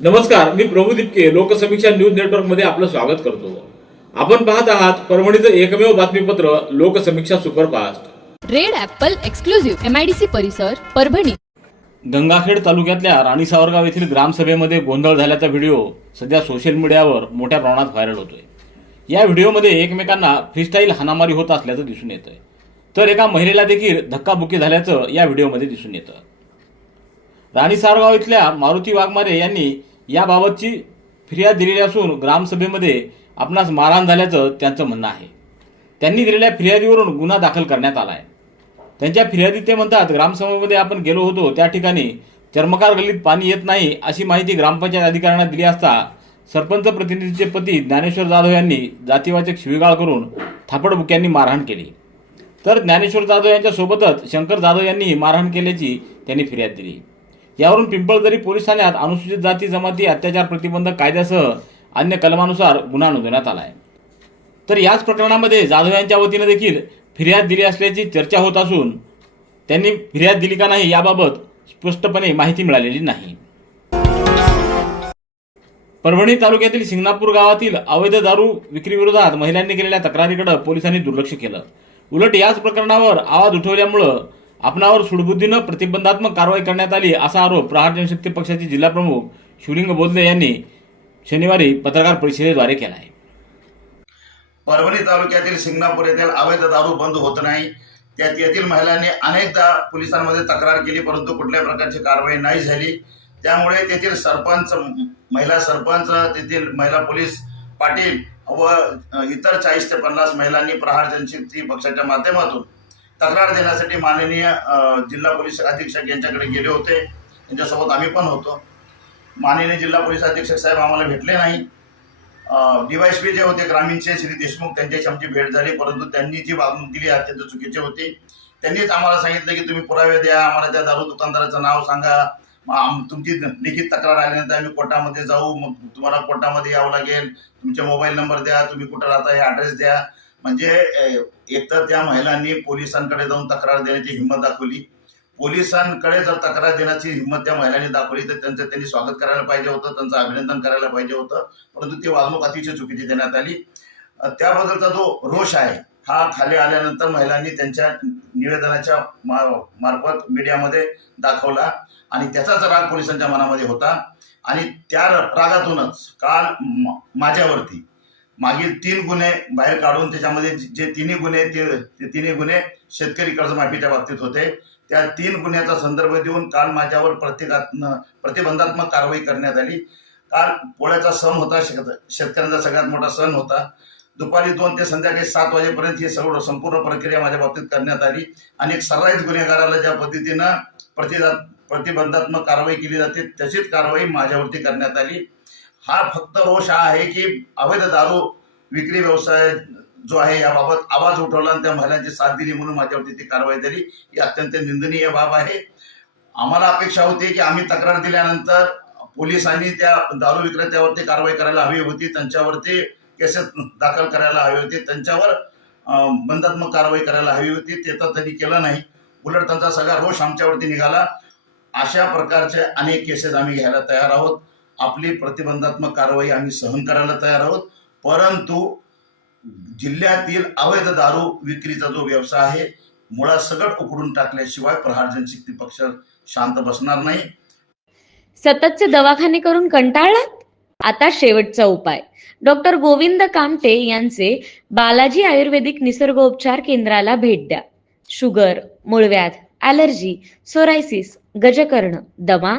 नमस्कार मी प्रभू दिपके लोकसमीक्षा न्यूज नेटवर्कमध्ये आपलं स्वागत करतो. आपण पाहत आहात परभणीचं एकमेव बातमीपत्र Loksamiksha superfast. Red apple exclusive MIDC परिसर परभणी. गंगाखेड तालुक्यातल्या राणी सावरगाव येथील ग्रामसभेमध्ये गोंधळ झाल्याचा व्हिडिओ सध्या सोशल मीडियावर मोठ्या प्रमाणात व्हायरल होतोय. या व्हिडिओमध्ये एकमेकांना फ्रीस्टाईल हाणामारी होत असल्याचं दिसून येतंय. तर एका महिलेला देखील धक्काबुक्की झाल्याचं या व्हिडिओमध्ये दिसून येतं. राणीसारगाव इथल्या मारुती वाघमारे यांनी याबाबतची फिर्याद दिलेली असून ग्रामसभेमध्ये आपणास मारहाण झाल्याचं त्यांचं म्हणणं आहे. त्यांनी दिलेल्या फिर्यादीवरून गुन्हा दाखल करण्यात आला आहे त्यांच्या फिर्यादीत ते म्हणतात ग्रामसभेमध्ये आपण गेलो होतो त्या ठिकाणी चर्मकार गल्लीत पाणी येत नाही अशी माहिती ग्रामपंचायत अधिकाऱ्यांना दिली असता सरपंच प्रतिनिधीचे पती ज्ञानेश्वर जाधव यांनी जातीवाचक शिवीगाळ करून थापडबुक्यांनी मारहाण केली. तर ज्ञानेश्वर जाधव यांच्यासोबतच शंकर जाधव यांनी मारहाण केल्याची त्यांनी फिर्याद दिली. यावरून पिंपळदरी पोलीस ठाण्यात अनुसूचित जाती जमाती अत्याचार प्रतिबंधक कायद्यासह अन्य कलमानुसार गुन्हा नोंदवण्यात आला आहे तर याच प्रकरणामध्ये जाधव यांच्या वतीनं देखील फिर्याद दिली असल्याची चर्चा होत असून त्यांनी फिर्याद दिली का नाही याबाबत स्पष्टपणे माहिती मिळालेली नाही. परभणी तालुक्यातील सिंगणापूर गावातील अवैध दारू विक्रीविरोधात महिलांनी केलेल्या तक्रारीकडे पोलिसांनी दुर्लक्ष केलं. उलट याच प्रकरणावर आवाज उठवल्यामुळं आपणावर सुडबुद्धीनं प्रतिबंधात्मक कारवाई करण्यात आली असा आरोप प्रहार जनशक्ती पक्षाचे जिल्हाप्रमुख शिवलिंग बोधले यांनी शनिवारी पत्रकार परिषदेद्वारे केला आहे. परभणी तालुक्यातील सिंगणापूर येथील अवैध दारू बंद होत नाही. त्यात येथील महिलांनी अनेकदा पोलिसांमध्ये तक्रार केली परंतु कुठल्या प्रकारची कारवाई नाही झाली. त्यामुळे तेथील सरपंच महिला सरपंच तेथील महिला पोलीस पाटील व इतर चाळीस ते पन्नास महिलांनी प्रहार जनशक्ती पक्षाच्या माध्यमातून तक्रार देण्यासाठी माननीय जिल्हा पोलीस अधीक्षक यांच्याकडे गेले होते. त्यांच्यासोबत आम्ही पण होतो. माननीय जिल्हा पोलीस अधीक्षक साहेब आम्हाला भेटले नाही. डीवायसपी जे होते ग्रामीणचे श्री देशमुख त्यांच्याशी आमची भेट झाली. परंतु त्यांनी जी वागणूक दिली अत्यंत चुकीची होती. त्यांनीच आम्हाला सांगितलं की तुम्ही पुरावे द्या आम्हाला त्या दारू दुकानदाराचं नाव सांगा. मग आम तुमची लिखित तक्रार आल्यानंतर आम्ही कोर्टामध्ये जाऊ. मग तुम्हाला कोर्टामध्ये यावं लागेल. तुमचे मोबाईल नंबर द्या तुम्ही कुठं राहता हे ॲड्रेस द्या. म्हणजे एकतर त्या महिलांनी पोलिसांकडे जाऊन तक्रार देण्याची हिंमत दाखवली. पोलिसांकडे जर तक्रार देण्याची हिंमत त्या महिलांनी दाखवली तर त्यांचं त्यांनी स्वागत करायला पाहिजे होतं त्यांचं अभिनंदन करायला पाहिजे होतं परंतु ती वागणूक अतिशय चुकीची देण्यात आली. त्याबद्दलचा जो रोष आहे हा खाली आल्यानंतर महिलांनी त्यांच्या निवेदनाच्या मा- मार्फत मीडियामध्ये दाखवला आणि त्याचाच राग पोलिसांच्या मनामध्ये होता. आणि त्या रागातूनच काल म- माझ्यावरती मागील तीन गुन्हे बाहेर काढून त्याच्यामध्ये जे- तिन्ही गुन्हे ते ते तिन्ही गुन्हे शेतकरी कर्जमाफीच्या बाबतीत होते. त्या तीन गुन्ह्याचा संदर्भ देऊन काल माझ्यावर प्रतिकात्म प्रतिबंधात्मक कारवाई करण्यात आली. काल पोळ्याचा सण होता शेत- शेतकऱ्यांचा सगळ्यात मोठा सण होता. दुपारी दोन ते संध्याकाळी सात वाजेपर्यंत ही सर्व संपूर्ण प्रक्रिया माझ्या बाबतीत करण्यात आली. आणि एक सर्राईत गुन्हेगाराला ज्या पद्धतीनं प्रतिदा प्रतिबंधात्मक कारवाई केली जाते तशीच कारवाई माझ्यावरती करण्यात आली. हा फक्त रोष हा आहे की अवैध दारू विक्री व्यवसाय जो आहे याबाबत आवाज उठवला आणि त्या महिलांची साथ दिली म्हणून माझ्यावरती ती कारवाई झाली. ही अत्यंत निंदनीय बाब आहे. आम्हाला अपेक्षा होती की आम्ही तक्रार दिल्यानंतर पोलिसांनी त्या दारू विक्रेत्यावरती कारवाई करायला हवी होती. त्यांच्यावरती केसेस दाखल करायला हवी होती. त्यांच्यावर बंधात्मक कारवाई करायला हवी होती. ते तर त्यांनी केलं नाही. उलट त्यांचा सगळा रोष आमच्यावरती निघाला. अशा प्रकारचे अनेक केसेस आम्ही घ्यायला तयार आहोत. आपली प्रतिबंधात्मक कारवाई आम्ही सहन करायला तयार आहोत. परंतु जिल्ह्यातील अवैध दारू विक्रीचा जो व्यवसाय आहे मुळासकट उकडून टाकल्याशिवाय प्रहार जनशक्ती पक्ष शांत बसणार नाही. सततचे दवाखाने करून कंटाळलात? आता शेवटचा उपाय. डॉक्टर गोविंद कामटे यांचे बालाजी आयुर्वेदिक निसर्गोपचार केंद्राला भेट द्या. शुगर मूळव्याध ॲलर्जी सोरायसिस गजकर्ण दमा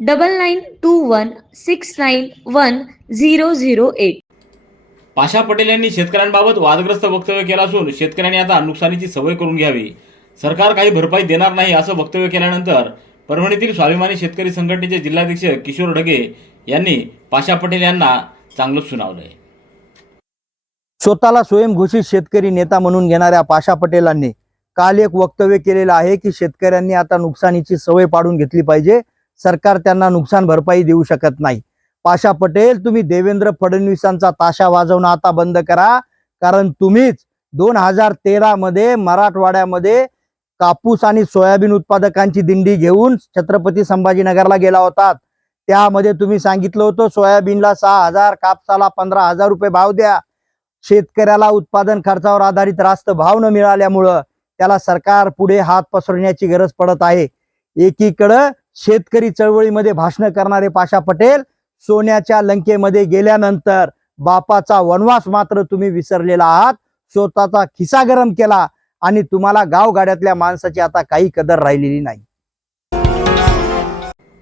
double nine two one six nine one zero zero eight Pasha Patel यांनी शेतकऱ्यांबाबत वादग्रस्त वक्तव्य केलं असून शेतकऱ्यांनी आता नुकसानीची सवय करून घ्यावी. सरकार काही भरपाई देणार नाही असं वक्तव्य केल्यानंतर परभणीतील स्वाभिमानी शेतकरी संघटनेचे जिल्हाध्यक्ष किशोर ढगे यांनी पाशा पटेल यांना चांगलंच सुनावलंय. स्वतःला स्वयंघोषित शेतकरी नेता म्हणून घेणाऱ्या पाशा पटेलांनी काल एक वक्तव्य केलेलं आहे की शेतकऱ्यांनी आता नुकसानीची सवय पाडून घेतली पाहिजे. सरकार त्यांना नुकसान भरपाई देऊ शकत नाही. पाशा पटेल तुम्ही देवेंद्र फडणवीसांचा ताशा वाजवणं आता बंद करा. कारण तुम्हीच दोन हजार तेरा मध्ये मराठवाड्यामध्ये कापूस आणि सोयाबीन उत्पादकांची दिंडी घेऊन छत्रपती संभाजीनगरला गेला होता त्यामध्ये तुम्ही सांगितलं होतं सोयाबीनला सहा हजार कापसाला पंधरा हजार रुपये भाव द्या. शेतकऱ्याला उत्पादन खर्चावर आधारित रास्त भाव न मिळाल्यामुळं त्याला सरकार पुढे हात पसरण्याची गरज पडत आहे. एकीकडं शेतकरी चळवळीमध्ये भाषण करणारे पाशा पटेल सोन्याच्या लंकेमध्ये गेल्यानंतर बापाचा वनवास मात्र तुम्ही विसरलेला आहात. स्वतःचा खिसा गरम केला आणि तुम्हाला गावगाड्यातल्या माणसाची आता काही कदर राहिलेली नाही.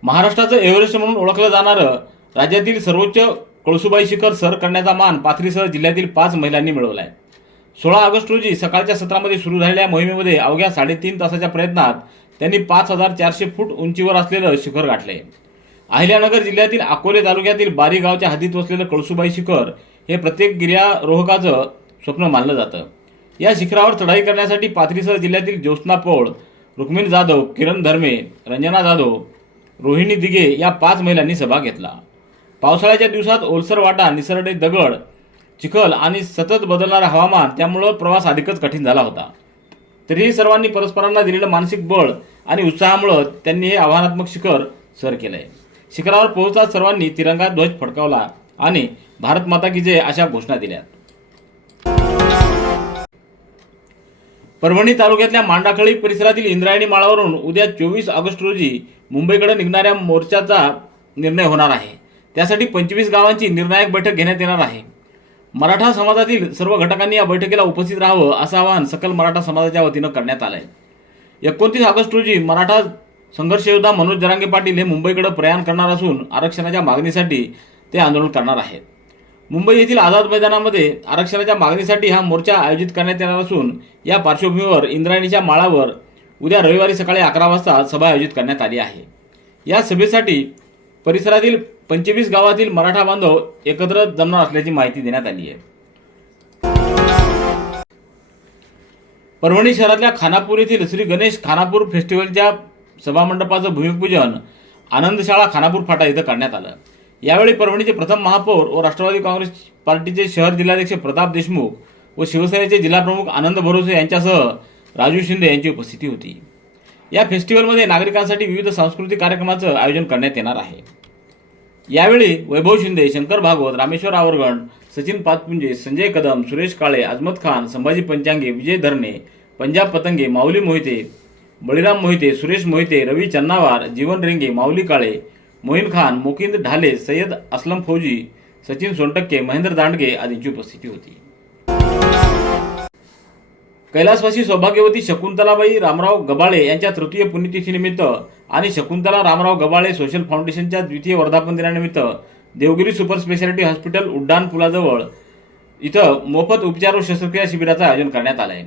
महाराष्ट्राचं एव्हरेस्ट म्हणून ओळखलं जाणारं राज्यातील सर्वोच्च कळसुबाई शिखर सर करण्याचा मान पाथरीसह जिल्ह्यातील पाच महिलांनी मिळवलाय. सोळा ऑगस्ट रोजी सकाळच्या सत्रामध्ये सुरू झालेल्या मोहिमेमध्ये अवघ्या साडेतीन तासाच्या प्रयत्नात त्यांनी पाच हजार चारशे फूट उंचीवर असलेलं शिखर गाठले अहिल्यानगर जिल्ह्यातील अकोले तालुक्यातील बारी गावच्या हद्दीत वसलेलं कळसुबाई शिखर हे प्रत्येक गिर्यारोहकाचं स्वप्न मानलं जातं. या शिखरावर चढाई करण्यासाठी पाथरीसह जिल्ह्यातील ज्योत्स्ना पौळ रुक्मिण जाधव किरण धर्मे रंजना जाधव रोहिणी दिघे या पाच महिलांनी सभा घेतला. पावसाळ्याच्या दिवसात ओलसर वाटा निसरडे दगड चिखल आणि सतत बदलणारं हवामान त्यामुळं प्रवास अधिकच कठीण झाला होता. तरीही सर्वांनी परस्परांना दिलेलं मानसिक बळ आणि उत्साहामुळं त्यांनी हे आव्हानात्मक शिखर सर केलंय. शिखरावर पोहोचताच सर्वांनी तिरंगा ध्वज फडकावला आणि भारत माता की जय अशा घोषणा दिल्या. परभणी तालुक्यातल्या मांडाखळी परिसरातील इंद्रायणी माळावरून उद्या चोवीस ऑगस्ट रोजी मुंबईकडे निघणाऱ्या मोर्चाचा निर्णय होणार आहे. त्यासाठी पंचवीस गावांची निर्णायक बैठक घेण्यात येणार आहे. मराठा समाजातील सर्व घटकांनी या बैठकीला उपस्थित राहावं असं आवाहन सकल मराठा समाजाच्या वतीनं करण्यात आलं आहे एकोणतीस ऑगस्ट रोजी मराठा संघर्ष योद्धा मनोज जरांगे पाटील हे मुंबईकडे प्रयाण करणार असून आरक्षणाच्या मागणीसाठी ते आंदोलन करणार आहेत. मुंबई येथील आझाद मैदानामध्ये आरक्षणाच्या मागणीसाठी हा मोर्चा आयोजित करण्यात येणार असून या पार्श्वभूमीवर इंद्रायणीच्या माळावर उद्या रविवारी सकाळी अकरा वाजता सभा आयोजित करण्यात आली आहे. या सभेसाठी परिसरातील पंचवीस गावातील मराठा बांधव एकत्र जमणार असल्याची माहिती देण्यात आली आहे. परभणी शहरातल्या खानापूर येथील श्री गणेश खानापूर फेस्टिवलच्या सभामंडपाचं भूमिपूजन आनंदशाळा खानापूर फाटा इथं करण्यात आलं. यावेळी परभणीचे प्रथम महापौर व राष्ट्रवादी काँग्रेस पार्टीचे शहर जिल्हाध्यक्ष प्रताप देशमुख व शिवसेनेचे जिल्हाप्रमुख आनंद भरोसे यांच्यासह राजू शिंदे यांची उपस्थिती होती. या फेस्टिवलमध्ये नागरिकांसाठी विविध सांस्कृतिक कार्यक्रमाचं आयोजन करण्यात येणार आहे. यावेळी वैभव शिंदे शंकर भागवत रामेश्वर आवरगण सचिन पाचपुंजे संजय कदम सुरेश काळे अजमत खान संभाजी पंचांगे विजय धरणे पंजाब पतंगे माऊली मोहिते बळीराम मोहिते सुरेश मोहिते रवी चन्नावार जीवन रेंगे माऊली काळे मोहीन खान मोकिंद ढाले सय्यद असलम फौजी सचिन सोनटक्के महेंद्र दांडगे आदींची उपस्थिती होती. कैलासवासी सौभाग्यवती शकुंतलाबाई रामराव गबाळे यांच्या तृतीय पुण्यतिथीनिमित्त आणि शकुंतला रामराव गबाळे सोशल फाउंडेशनच्या द्वितीय वर्धापन दिनानिमित्त देवगिरी सुपर स्पेशालिटी हॉस्पिटल उड्डाण पुलाजवळ इथं मोफत उपचार व शस्त्रक्रिया शिबिराचं आयोजन करण्यात आलं आहे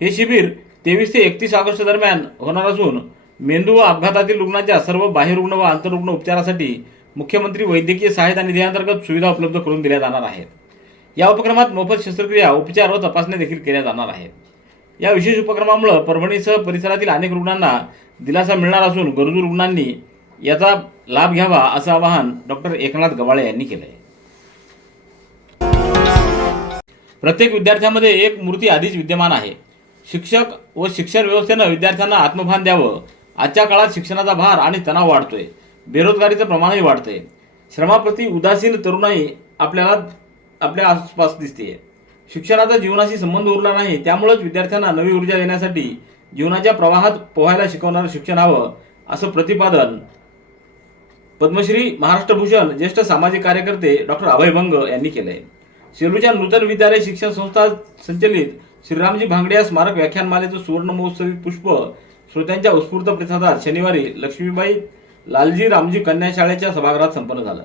हे शिबिर तेवीस ते एकतीस ऑगस्ट दरम्यान होणार असून मेंदू व अपघातातील रुग्णांच्या सर्व बाह्यरुग्ण व आंतररुग्ण उपचारासाठी मुख्यमंत्री वैद्यकीय सहायता निधीअंतर्गत सुविधा उपलब्ध करून दिल्या जाणार आहेत. या उपक्रमात मोफत शस्त्रक्रिया उपचार व तपासण्या देखील केल्या जाणार आहेत. या विशेष उपक्रमामुळे परभणीसह परिसरातील अनेक रुग्णांना दिलासा मिळणार असून गरजू रुग्णांनी याचा लाभ घ्यावा असं आवाहन डॉक्टर एकनाथ गवाळे यांनी केलं आहे प्रत्येक विद्यार्थ्यामध्ये एक मूर्ती आधीच विद्यमान आहे. शिक्षक व शिक्षण व्यवस्थेनं विद्यार्थ्यांना आत्मभान द्यावं. आजच्या काळात शिक्षणाचा भार आणि तणाव वाढतोय. बेरोजगारीचं प्रमाणही वाढतंय. श्रमाप्रती उदासीन तरुणाई आपल्याला आपल्या आसपास दिसते शिक्षणाचा जीवनाशी संबंध उरला नाही त्यामुळेच विद्यार्थ्यांना नवी ऊर्जा देण्यासाठी जीवनाच्या प्रवाहात पोहायला शिकवणारं शिक्षण हवं असं प्रतिपादन पद्मश्री महाराष्ट्र भूषण ज्येष्ठ सामाजिक कार्यकर्ते डॉक्टर अभय बंग यांनी केलंय. सेलूच्या नूतन विद्यालय शिक्षण संस्था संचलित श्रीरामजी भांगडिया स्मारक व्याख्यानमालेचं सुवर्ण महोत्सवी पुष्प श्रोत्यांच्या उत्स्फूर्त प्रतिसादात शनिवारी लक्ष्मीबाई लालजी रामजी कन्या शाळेच्या सभागृहात संपन्न झालं.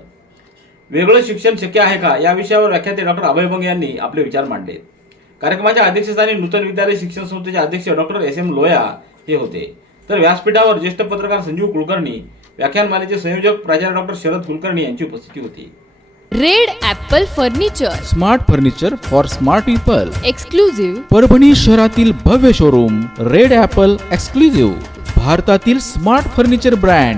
वेगळं शिक्षण शक्य आहे का? या विषयावर व्याख्याते डॉक्टर अभय बंग यांनी आपले विचार मांडले. कार्यक्रमाच्या अध्यक्षस्थानी नूतन विद्यालय शिक्षण संस्थेचे अध्यक्ष डॉक्टर एस एम लोया हे होते. तर व्यासपीठावर ज्येष्ठ पत्रकार संजीव कुलकर्णी व्याख्यानमालेचे संयोजक प्राचार्य डॉक्टर शरद कुलकर्णी यांची उपस्थिती होती. Red apple furniture. Smart furniture for smart people. Exclusive Parbhani शहरातील भव्य शोरूम रेड ॲपल एक्सक्लुझिव्ह. भारतातील स्मार्ट फर्निचर ब्रँड.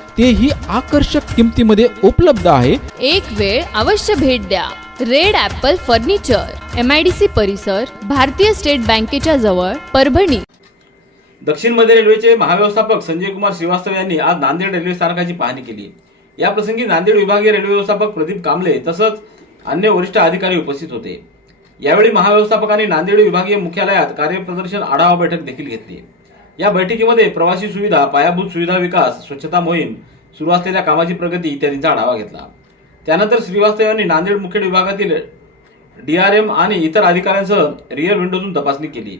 तेही आकर्षक किमतीमध्ये उपलब्ध आहे. एक वेळ अवश्य भेट द्या. Red apple furniture M I D C परिसर भारतीय स्टेट बँकेच्या जवळ परभणी. दक्षिण मध्य रेल्वेचे महाव्यवस्थापक संजय कुमार श्रीवास्तव यांनी आज नांदेड रेल्वे स्थानकाची पाहणी केली. या प्रसंगी नांदेड विभागीय रेल्वे व्यवस्थापक प्रदीप कांबळे तसंच अन्य वरिष्ठ अधिकारी उपस्थित होते. यावेळी महाव्यवस्थापकांनी नांदेड विभागीय मुख्यालयात कार्यप्रदर्शन आढावा बैठक देखील घेतली. या बैठकीमध्ये प्रवासी सुविधा पायाभूत सुविधा विकास स्वच्छता मोहीम सुरू असलेल्या कामाची प्रगती इत्यादींचा आढावा घेतला. त्यानंतर श्रीवास्तव यांनी नांदेड मुखेड विभागातील डीआरएम आणि इतर अधिकाऱ्यांसह रिअल विंडोजून तपासणी केली.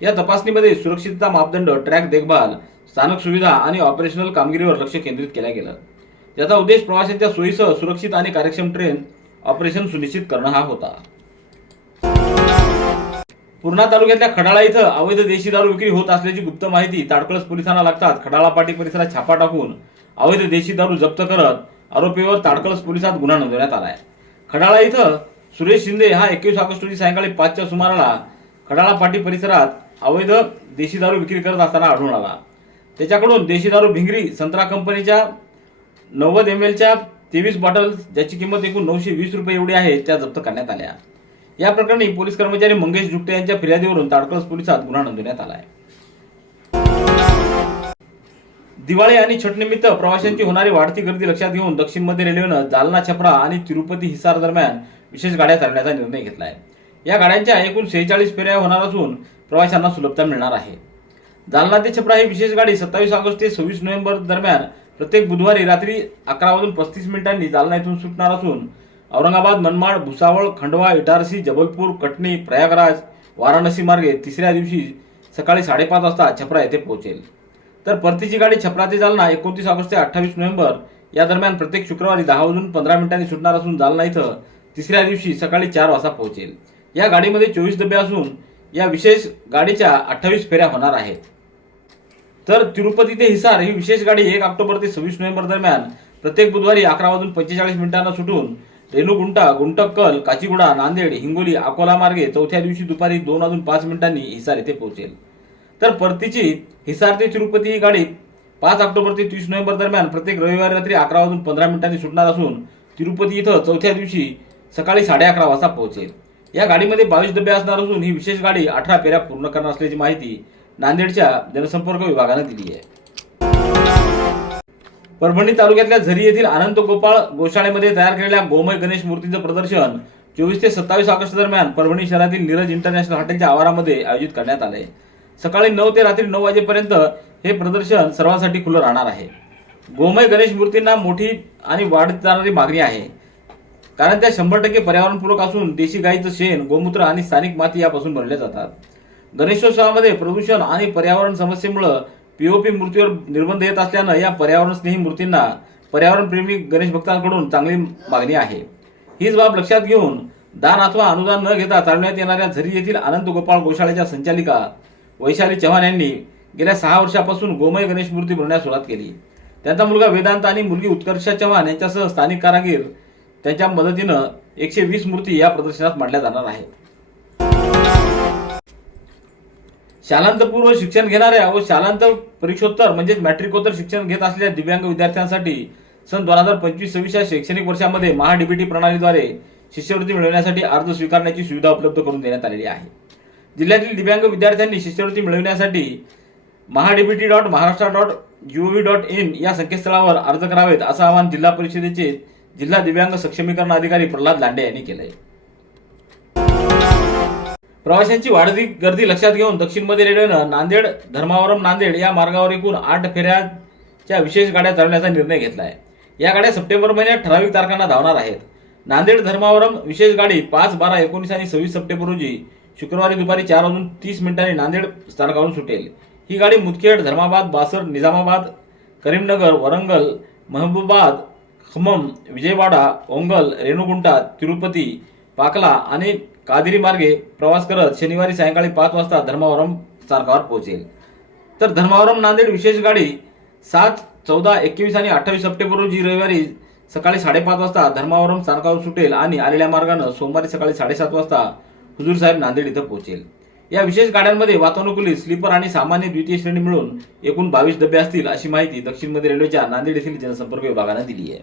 या तपासणीमध्ये सुरक्षितता मापदंड ट्रॅक देखभाल स्थानक सुविधा आणि ऑपरेशनल कामगिरीवर लक्ष केंद्रित केलं गेलं. याचा उद्देश प्रवाशांच्या सोयीसह सुरक्षित आणि कार्यक्षम ट्रेन ऑपरेशन सुनिश्चित करणं हा होता. पूर्णा तालुक्यातल्या खडाळा इथं अवैध देशी दारू विक्री होत असल्याची गुप्त माहिती ताडकळस पोलिसांना लागतात. खडाळा पाटी परिसरात छापा टाकून अवैध देशी दारू जप्त करत आरोपीवर ताडकळस पोलिसात गुन्हा नोंदवण्यात आला आहे खडाळा इथं सुरेश शिंदे हा एकवीस ऑगस्ट रोजी सायंकाळी पाचच्या सुमाराला खडाळा पाटी परिसरात अवैध देशी दारू विक्री करत असताना आढळून आला. त्याच्याकडून देशी दारू भिंगरी संत्रा कंपनीच्या नव्वद एम एलच्या तेवीस बॉटल ज्याची किंमत एकूण नऊशे वीस रुपये एवढी आहे त्या जप्त करण्यात आल्या. या प्रकरणी पोलीस कर्मचारी मंगेश जुगटे यांच्या फिर्यादीवरून ताडकळस पोलिसात गुन्हा नोंदवण्यात आला आहे. दिवाळी आणि छठनिमित्त प्रवाशांची होणारी वाढती गर्दी लक्षात घेऊन दक्षिण मध्य रेल्वेनं जालना छपरा आणि तिरुपती हिसार दरम्यान विशेष गाड्या चालण्याचा निर्णय घेतला आहे या गाड्यांच्या एकूण सेहेचाळीस फेऱ्या होणार असून प्रवाशांना सुलभता मिळणार आहे. जालना ते छपरा ही विशेष गाडी सत्तावीस ऑगस्ट ते सव्वीस नोव्हेंबर दरम्यान प्रत्येक बुधवारी रात्री अकरा वाजून पस्तीस मिनिटांनी जालना येथून सुटणार असून औरंगाबाद मनमाड भुसावळ खंडवा इटारसी जबलपूर कटनी प्रयागराज वाराणसी मार्गे तिसऱ्या दिवशी सकाळी साडेपाच वाजता छपरा येथे पोहोचेल. तर परतीची गाडी छपरा ते जालना एकोणतीस ऑगस्ट ते अठ्ठावीस नोव्हेंबर या दरम्यान प्रत्येक शुक्रवारी दहा वाजून पंधरा मिनिटांनी सुटणार असून जालना इथं तिसऱ्या दिवशी सकाळी चार वाजता पोहोचेल. या गाडीमध्ये चोवीस डबे असून या विशेष गाडीच्या अठ्ठावीस फेऱ्या होणार आहेत. तर तिरुपती ते हिसार ही विशेष गाडी एक ऑक्टोबर ते सव्वीस नोव्हेंबर दरम्यान प्रत्येक बुधवारी अकरा वाजून पंचेचाळीस मिनिटांना सुटून रेणुगुंटा गुंटक्कल काचीगुडा नांदेड हिंगोली अकोला मार्गे चौथ्या दिवशी दुपारी दोन वाजून पाच मिनिटांनी हिसार येथे पोहोचेल. तर परतीची हिसार ते तिरुपती ही गाडी पाच ऑक्टोबर ते तीस नोव्हेंबर दरम्यान प्रत्येक रविवारी रात्री अकरा वाजून पंधरा मिनिटांनी सुटणार असून तिरुपती इथं चौथ्या दिवशी सकाळी साडे अकरा वाजता पोहोचेल. या गाडीमध्ये बावीस डबे असणार असून ही विशेष गाडी अठरा फेऱ्या पूर्ण करणार असल्याची माहिती नांदेडच्या जनसंपर्क विभागानं दिली आहे. परभणी तालुक्यातल्या झरी येथील अनंत गोपाळ गोशाळेमध्ये तयार केलेल्या गोमय गणेश मूर्तीचं प्रदर्शन चोवीस ते सत्तावीस ऑगस्ट दरम्यान परभणी शहरातील नीरज इंटरनॅशनल हॉटेलच्या आवारामध्ये आयोजित करण्यात आले. सकाळी नऊ ते रात्री नऊ वाजेपर्यंत हे प्रदर्शन सर्वांसाठी खुलं राहणार आहे. गोमय गणेश मूर्तींना मोठी आणि वाढत जाणारी मागणी आहे. कारण त्या शंभर टक्के पर्यावरणपूरक असून देशी गाईचं शेण गोमूत्र आणि स्थानिक माती यापासून भरल्या जातात. गणेशोत्सवामध्ये प्रदूषण आणि पर्यावरण समस्येमुळं पीओपी मूर्तीवर निर्बंध येत असल्यानं या पर्यावरणस्नेही मूर्तींना पर्यावरणप्रेमी गणेश भक्तांकडून चांगली मागणी आहे. हीच बाब लक्षात घेऊन दान अथवा अनुदान न घेता चालवण्यात येणाऱ्या झरी येथील अनंत गोपाळ गोशाळेच्या संचालिका वैशाली चव्हाण यांनी गेल्या सहा वर्षापासून गोमय गणेश मूर्ती बनवण्यास सुरुवात केली. त्यांचा मुलगा वेदांत आणि मुलगी उत्कर्षा चव्हाण यांच्यासह स्थानिक कारागीर त्यांच्या मदतीनं एकशे वीस मूर्ती या प्रदर्शनात मांडल्या जाणार आहेत. शालांतपूर्व शिक्षण घेणाऱ्या व शालांत परीक्षोत्तर म्हणजेच मॅट्रिकोत्तर शिक्षण घेत असलेल्या दिव्यांग विद्यार्थ्यांसाठी सन दोन हजार पंचवीस सव्वीस या शैक्षणिक वर्षामध्ये महाडीबीटी प्रणालीद्वारे शिष्यवृत्ती मिळवण्यासाठी अर्ज स्वीकारण्याची सुविधा उपलब्ध करून देण्यात आलेली आहे. जिल्ह्यातील दिव्यांग विद्यार्थ्यांनी शिष्यवृत्ती मिळवण्यासाठी MahaDBT dot Maharashtra dot G O V dot in या संकेतस्थळावर अर्ज करावेत असं आवाहन जिल्हा परिषदेचे जिल्हा दिव्यांग सक्षमीकरण अधिकारी प्रल्हाद लांडे यांनी केलं आहे प्रवाशांची वाढती गर्दी लक्षात घेऊन दक्षिण मध्य रेल्वेनं नांदेड धर्मावरम नांदेड या मार्गावर एकूण आठ फेऱ्याच्या विशेष गाड्या चालवण्याचा निर्णय घेतला आहे या गाड्या सप्टेंबर महिन्यात ठराविक तारखांना धावणार आहेत. नांदेड धर्मावरम विशेष गाडी पाच बारा एकोणीस आणि सव्वीस सप्टेंबर रोजी शुक्रवारी दुपारी चार वाजून तीस मिनिटांनी नांदेड स्थानकावरून सुटेल. ही गाडी मुदखेड धर्माबाद बासर निजामाबाद करीमनगर वरंगल महबूबाद खमम विजयवाडा ओंगल रेणुगुंटा तिरुपती पाकला आणि कादिरी मार्गे प्रवास करत शनिवारी सायंकाळी पाच वाजता धर्मावरम स्थानकावर पोहोचेल. तर धर्मावरम नांदेड विशेष गाडी सात चौदा एकवीस आणि अठ्ठावीस सप्टेंबर रोजी रविवारी सकाळी साडेपाच वाजता धर्मावरम स्थानकावर सुटेल आणि आलेल्या मार्गानं सोमवारी सकाळी साडेसात वाजता हुजूर साहेब नांदेड इथं पोहोचेल. या विशेष गाड्यांमध्ये वातानुकूलित स्लीपर आणि सामान्य द्वितीय श्रेणी मिळून एकूण बावीस डबे असतील अशी माहिती दक्षिण मध्य रेल्वेच्या नांदेड येथील जनसंपर्क विभागानं दिली आहे.